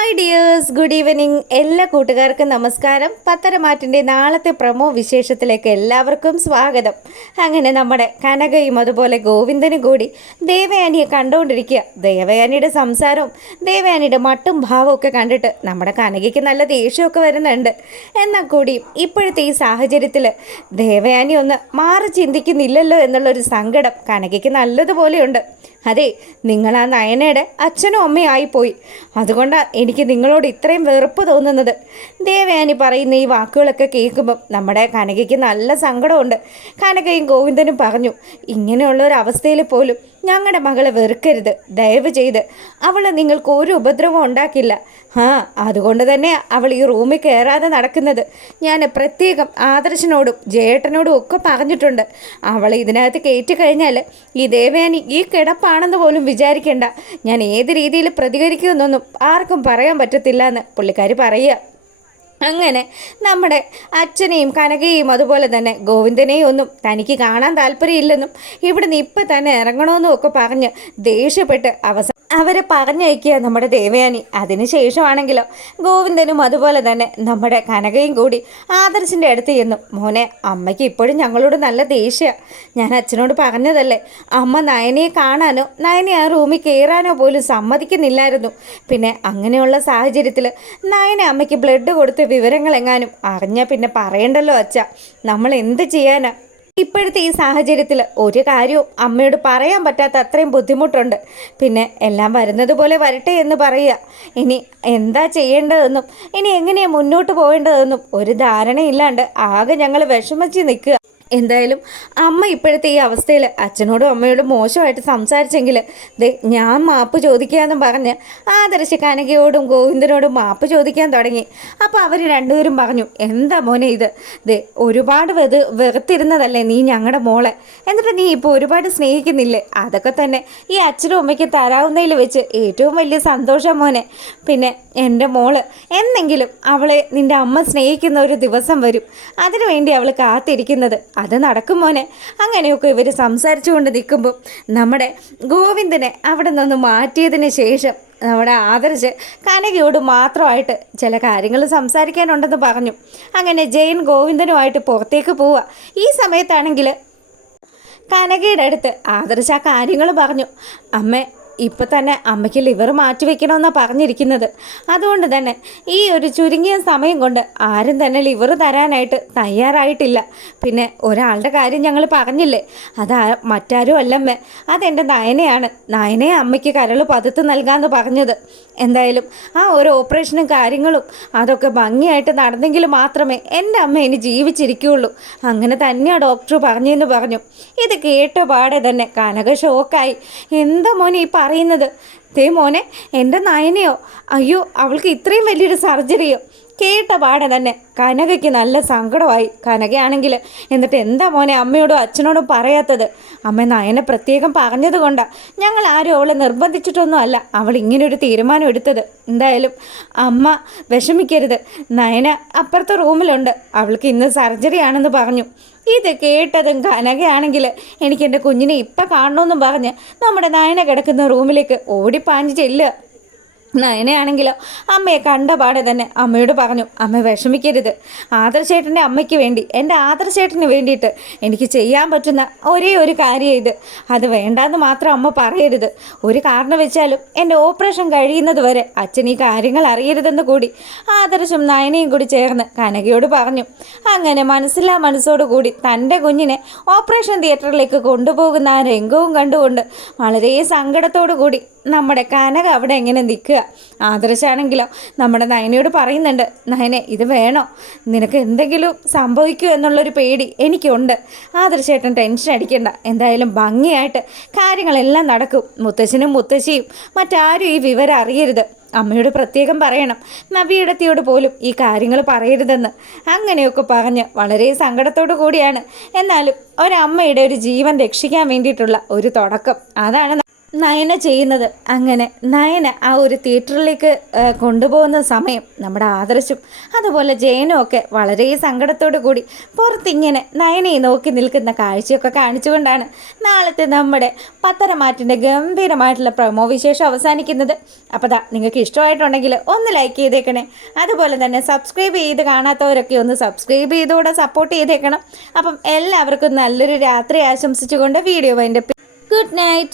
Hi dears, good evening. എല്ലാ കൂട്ടുകാർക്കും നമസ്കാരം. പത്തരമാറ്റിൻ്റെ നാളത്തെ പ്രമോ വിശേഷത്തിലേക്ക് എല്ലാവർക്കും സ്വാഗതം. അങ്ങനെ നമ്മുടെ കനകയും അതുപോലെ ഗോവിന്ദനും കൂടി ദേവയാനിയെ കണ്ടുകൊണ്ടിരിക്കുക. ദേവയാനിയുടെ സംസാരവും ദേവയാനിയുടെ മട്ടും ഭാവവും ഒക്കെ കണ്ടിട്ട് നമ്മുടെ കനകയ്ക്ക് നല്ല ദേഷ്യമൊക്കെ വരുന്നുണ്ട്. എന്നാൽ കൂടിയും ഇപ്പോഴത്തെ ഈ സാഹചര്യത്തിൽ ദേവയാനി ഒന്ന് മാറി ചിന്തിക്കുന്നില്ലല്ലോ എന്നുള്ളൊരു സങ്കടം കനകയ്ക്ക് നല്ലതുപോലെയുണ്ട്. അതെ, നിങ്ങൾ ആ നയനയുടെ അച്ഛനും അമ്മയും ആയിപ്പോയി. അതുകൊണ്ടാണ് എനിക്ക് നിങ്ങളോട് ഇത്രയും വെറുപ്പ് തോന്നുന്നത്. ദേവയാനി പറയുന്ന ഈ വാക്കുകളൊക്കെ കേൾക്കുമ്പം നമ്മുടെ കനകയ്ക്ക് നല്ല സങ്കടമുണ്ട്. കനകയും ഗോവിന്ദനും പറഞ്ഞു, ഇങ്ങനെയുള്ളൊരവസ്ഥയിൽ പോലും ഞങ്ങളുടെ മകളെ വെറുക്കരുത്, ദയവ് ചെയ്ത്. അവൾ നിങ്ങൾക്ക് ഒരു ഉപദ്രവം ഉണ്ടാക്കില്ല. അതുകൊണ്ട് തന്നെ അവൾ ഈ റൂമിൽ കയറാതെ നടക്കുന്നത്. ഞാൻ പ്രത്യേകം ആദർശനോടും ജയേട്ടനോടും ഒക്കെ പറഞ്ഞിട്ടുണ്ട്. അവൾ ഇതിനകത്ത് കയറ്റി കഴിഞ്ഞാൽ ഈ ദേവയാനി ഈ കിടപ്പാണെന്ന് പോലും വിചാരിക്കേണ്ട. ഞാൻ ഏത് രീതിയിൽ പ്രതികരിക്കുമെന്നൊന്നും ആർക്കും പറയാൻ പറ്റത്തില്ല എന്ന് പുള്ളിക്കാരി പറയുക. അങ്ങനെ നമ്മുടെ അച്ഛനെയും കനകയെയും അതുപോലെ തന്നെ ഗോവിന്ദനെയും ഒന്നും തനിക്ക് കാണാൻ താല്പര്യമില്ലെന്നും ഇവിടുന്ന് ഇപ്പം തന്നെ ഇറങ്ങണമെന്നും ഒക്കെ പറഞ്ഞ് ദേഷ്യപ്പെട്ട് അവരെ പറഞ്ഞയക്കുക നമ്മുടെ ദേവയാനി. അതിനുശേഷമാണെങ്കിലോ ഗോവിന്ദനും അതുപോലെ തന്നെ നമ്മുടെ കനകയും കൂടി ആദർശിൻ്റെ അടുത്ത് ചെന്നു, മോനെ, അമ്മയ്ക്ക് ഇപ്പോഴും ഞങ്ങളോട് നല്ല ദേഷ്യമാണ്. ഞാൻ അച്ഛനോട് പറഞ്ഞതല്ലേ, അമ്മ നയനയെ കാണാനോ നയനെ ആ റൂമിൽ കയറാനോ പോലും സമ്മതിക്കുന്നില്ലായിരുന്നു. പിന്നെ അങ്ങനെയുള്ള സാഹചര്യത്തിൽ നയനെ അമ്മയ്ക്ക് ബ്ലഡ് കൊടുത്ത വിവരങ്ങളെങ്ങാനും അറിഞ്ഞാൽ പിന്നെ പറയണ്ടല്ലോ അച്ഛ, നമ്മൾ എന്ത് ചെയ്യാനാ? ഇപ്പോഴത്തെ ഈ സാഹചര്യത്തിൽ ഒരു കാര്യവും അമ്മയോട് പറയാൻ പറ്റാത്ത അത്രയും ബുദ്ധിമുട്ടുണ്ട്. പിന്നെ എല്ലാം വരുന്നത് പോലെ വരട്ടെ എന്ന് പറയുക. ഇനി എന്താ ചെയ്യേണ്ടതെന്നും ഇനി എങ്ങനെയാണ് മുന്നോട്ട് പോകേണ്ടതെന്നും ഒരു ധാരണയില്ലാണ്ട് ആകെ ഞങ്ങൾ വിഷമിച്ച് നിൽക്കുക. എന്തായാലും അമ്മ ഇപ്പോഴത്തെ ഈ അവസ്ഥയിൽ അച്ഛനോടും അമ്മയോടും മോശമായിട്ട് സംസാരിച്ചെങ്കിൽ ഞാൻ മാപ്പ് ചോദിക്കാമെന്നും പറഞ്ഞ് ആദർശ് കനകയോടും ഗോവിന്ദനോടും മാപ്പ് ചോദിക്കാൻ തുടങ്ങി. അപ്പോൾ അവർ രണ്ടുപേരും പറഞ്ഞു, എന്താ മോനെ ഇത്? ഒരുപാട് വെറുത്തിരുന്നതല്ലേ നീ ഞങ്ങളുടെ മോളെ, എന്നിട്ട് നീ ഇപ്പോൾ ഒരുപാട് സ്നേഹിക്കുന്നില്ലേ? അതൊക്കെ തന്നെ ഈ അച്ഛനും അമ്മയ്ക്ക് തരാവുന്നതിൽ വെച്ച് ഏറ്റവും വലിയ സന്തോഷം മോനെ. പിന്നെ എൻ്റെ മോള് എന്നെങ്കിലും അവളെ നിൻ്റെ അമ്മ സ്നേഹിക്കുന്ന ഒരു ദിവസം വരും. അതിനുവേണ്ടി അവൾ കാത്തിരിക്കുന്നത്. അത് നടക്കും മോനെ. അങ്ങനെയൊക്കെ ഇവർ സംസാരിച്ചു കൊണ്ട് നിൽക്കുമ്പോൾ നമ്മുടെ ഗോവിന്ദനെ അവിടെ നിന്ന് മാറ്റിയതിന് ശേഷം നമ്മുടെ ആദർശ് കനകയോട് മാത്രമായിട്ട് ചില കാര്യങ്ങൾ സംസാരിക്കാനുണ്ടെന്ന് പറഞ്ഞു. അങ്ങനെ ജയൻ ഗോവിന്ദനുമായിട്ട് പുറത്തേക്ക് പോവുക. ഈ സമയത്താണെങ്കിൽ കനകയുടെ അടുത്ത് ആദർശ് ആ കാര്യങ്ങൾ പറഞ്ഞു. അമ്മ, ഇപ്പം തന്നെ അമ്മയ്ക്ക് ലിവർ മാറ്റി വയ്ക്കണമെന്നാണ് പറഞ്ഞിരിക്കുന്നത്. അതുകൊണ്ട് തന്നെ ഈ ഒരു ചുരുങ്ങിയ സമയം കൊണ്ട് ആരും തന്നെ ലിവർ തരാനായിട്ട് തയ്യാറായിട്ടില്ല. പിന്നെ ഒരാളുടെ കാര്യം ഞങ്ങൾ പറഞ്ഞില്ലേ, മറ്റാരും അല്ലമ്മേ, അതെൻ്റെ നയനയാണ്. നയനയെ അമ്മയ്ക്ക് കരൾ പതുത്ത് നൽകാമെന്ന് പറഞ്ഞത്. എന്തായാലും ആ ഒരു ഓപ്പറേഷനും കാര്യങ്ങളും അതൊക്കെ ഭംഗിയായിട്ട് നടന്നെങ്കിൽ മാത്രമേ എൻ്റെ അമ്മ ഇനി ജീവിച്ചിരിക്കുകയുള്ളൂ. അങ്ങനെ തന്നെയാണ് ഡോക്ടർ പറഞ്ഞതെന്ന് പറഞ്ഞു. ഇത് കേട്ട പാടെ തന്നെ കനക ഷോക്കായി. എന്താ മോനെ ഈ പറയുന്നത്? മോനെ, എൻ്റെ നയനയോ? അയ്യോ, അവൾക്ക് ഇത്രയും വലിയൊരു സർജറിയോ? കേട്ട പാടെ തന്നെ കനകയ്ക്ക് നല്ല സങ്കടമായി. കനകയാണെങ്കിൽ എന്നിട്ട് എന്താ മോനെ അമ്മയോടും അച്ഛനോടും പറയാത്തത്? അമ്മ നയനെ പ്രത്യേകം പറഞ്ഞത് കൊണ്ടാണ്. ഞങ്ങൾ ആരും അവളെ നിർബന്ധിച്ചിട്ടൊന്നും അല്ല അവൾ ഇങ്ങനൊരു തീരുമാനം എടുത്തത്. എന്തായാലും അമ്മ വിഷമിക്കരുത്. നയന അപ്പുറത്തെ റൂമിലുണ്ട്, അവൾക്ക് ഇന്ന് സർജറി ആണെന്ന് പറഞ്ഞു. ഇത് കേട്ടതും കനകയാണെങ്കിൽ എനിക്ക് എൻ്റെ കുഞ്ഞിനെ ഇപ്പം കാണണമെന്നും പറഞ്ഞ് നമ്മുടെ നയന കിടക്കുന്ന റൂമിലേക്ക് ഓടിപ്പാഞ്ഞ് ചെല്ലുക. നയനയാണെങ്കിലോ അമ്മയെ കണ്ട പാടെ തന്നെ അമ്മയോട് പറഞ്ഞു, അമ്മ വിഷമിക്കരുത്. ആദർശേട്ടൻ്റെ അമ്മയ്ക്ക് വേണ്ടി, എൻ്റെ ആദർശേട്ടന് വേണ്ടിയിട്ട് എനിക്ക് ചെയ്യാൻ പറ്റുന്ന ഒരേ ഒരു കാര്യം ഇത്. അത് വേണ്ടാന്ന് മാത്രം അമ്മ പറയരുത്. ഒരു കാരണം വെച്ചാലും എൻ്റെ ഓപ്പറേഷൻ കഴിയുന്നത് വരെ അച്ഛൻ ഈ കാര്യങ്ങൾ അറിയരുതെന്ന് കൂടി ആദർശം നയനയും കൂടി ചേർന്ന് കനകയോട് പറഞ്ഞു. അങ്ങനെ മനസ്സോടു കൂടി തൻ്റെ കുഞ്ഞിനെ ഓപ്പറേഷൻ തിയേറ്ററിലേക്ക് കൊണ്ടുപോകുന്ന ആ രംഗവും കണ്ടുകൊണ്ട് വളരെ സങ്കടത്തോടു കൂടി നമ്മുടെ കനക അവിടെ എങ്ങനെ നിൽക്കുക. ആദർശാണെങ്കിലോ നമ്മുടെ നയനയോട് പറയുന്നുണ്ട്, നയനെ ഇത് വേണോ? നിനക്ക് എന്തെങ്കിലും സംഭവിക്കുമോ എന്നുള്ളൊരു പേടി എനിക്കുണ്ട്. ആദർശേട്ടൻ ടെൻഷൻ അടിക്കേണ്ട, എന്തായാലും ഭംഗിയായിട്ട് കാര്യങ്ങളെല്ലാം നടക്കും. മുത്തശ്ശനും മുത്തശ്ശിയും മറ്റാരും ഈ വിവരം അറിയരുത്. അമ്മയോട് പ്രത്യേകം പറയണം, നബിയിടത്തിയോട് പോലും ഈ കാര്യങ്ങൾ പറയരുതെന്ന്. അങ്ങനെയൊക്കെ പറഞ്ഞ് വളരെ സങ്കടത്തോടു കൂടിയാണ് എന്നാലും ഒരമ്മയുടെ ഒരു ജീവൻ രക്ഷിക്കാൻ വേണ്ടിയിട്ടുള്ള ഒരു തുടക്കം. അതാണ് നയന ചെയ്യുന്നത്. അങ്ങനെ നയന ആ ഒരു തിയേറ്ററിലേക്ക് കൊണ്ടുപോകുന്ന സമയം നമ്മുടെ ആദർശും അതുപോലെ ജയനും ഒക്കെ വളരെ സങ്കടത്തോടു കൂടി പുറത്തിങ്ങനെ നയനയെ നോക്കി നിൽക്കുന്ന കാഴ്ചയൊക്കെ കാണിച്ചുകൊണ്ടാണ് നാളത്തെ നമ്മുടെ പത്തരമാറ്റിൻ്റെ ഗംഭീരമായിട്ടുള്ള പ്രൊമോ വിശേഷം അവസാനിക്കുന്നത്. അപ്പോൾ നിങ്ങൾക്ക് ഇഷ്ടമായിട്ടുണ്ടെങ്കിൽ ഒന്ന് ലൈക്ക് ചെയ്തേക്കണേ. അതുപോലെ തന്നെ സബ്സ്ക്രൈബ് ചെയ്ത് കാണാത്തവരൊക്കെ ഒന്ന് സബ്സ്ക്രൈബ് ചെയ്തുകൂടെ സപ്പോർട്ട് ചെയ്തേക്കണം. അപ്പം എല്ലാവർക്കും നല്ലൊരു രാത്രി ആശംസിച്ചുകൊണ്ട് വീഡിയോ അതിൻ്റെ ഗുഡ് നൈറ്റ്.